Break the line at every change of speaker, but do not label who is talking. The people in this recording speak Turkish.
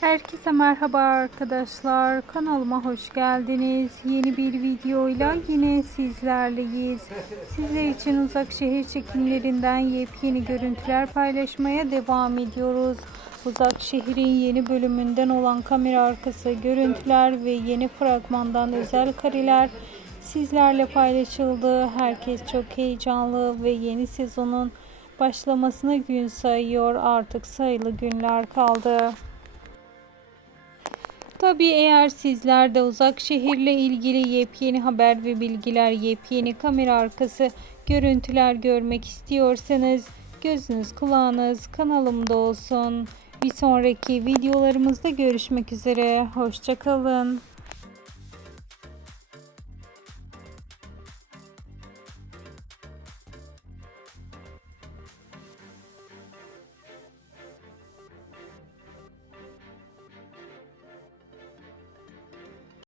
Herkese merhaba arkadaşlar. Kanalıma hoş geldiniz. Yeni bir videoyla yine sizlerleyiz. Sizler için uzak şehir çekimlerinden yepyeni görüntüler paylaşmaya devam ediyoruz. Uzak şehrin yeni bölümünden olan kamera arkası görüntüler ve yeni fragmandan özel kareler sizlerle paylaşıldı. Herkes çok heyecanlı ve yeni sezonun başlamasına gün sayıyor. Artık sayılı günler kaldı. Tabii eğer sizler de uzak şehirle ilgili yepyeni haber ve bilgiler, yepyeni kamera arkası görüntüler görmek istiyorsanız gözünüz kulağınız kanalımda olsun. Bir sonraki videolarımızda görüşmek üzere. Hoşçakalın.